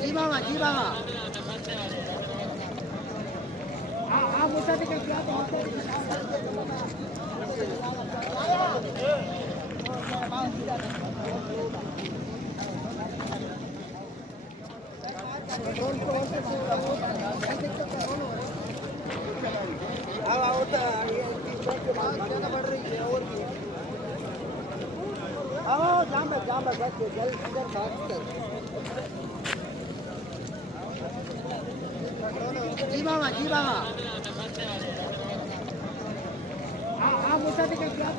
जी मामा जी मामा हाँ मोटरसाइकिल क्या बढ़ रही है और जाम जी मामा हाँ मोटरसाइकिल क्या